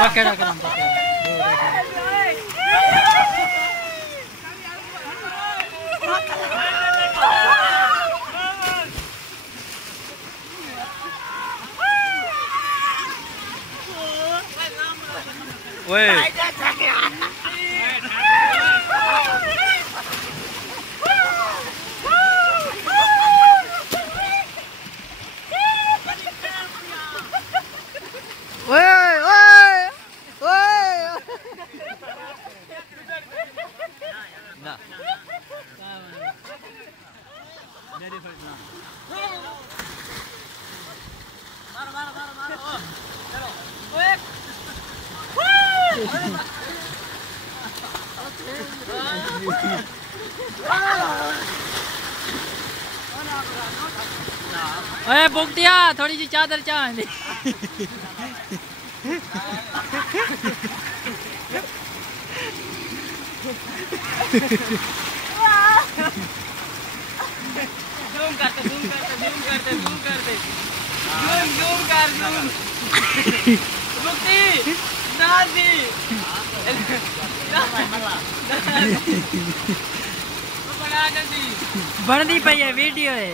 पकड़ा करम पकड़ा ओए ना मेरी फर्स्ट ना मारो चलो ओए ओए बुकटिया थोड़ी सी चादर चाह ज़ूम करते ज़ूम कर बुकटी नाजी बना जल्दी बनती पई है वीडियो है।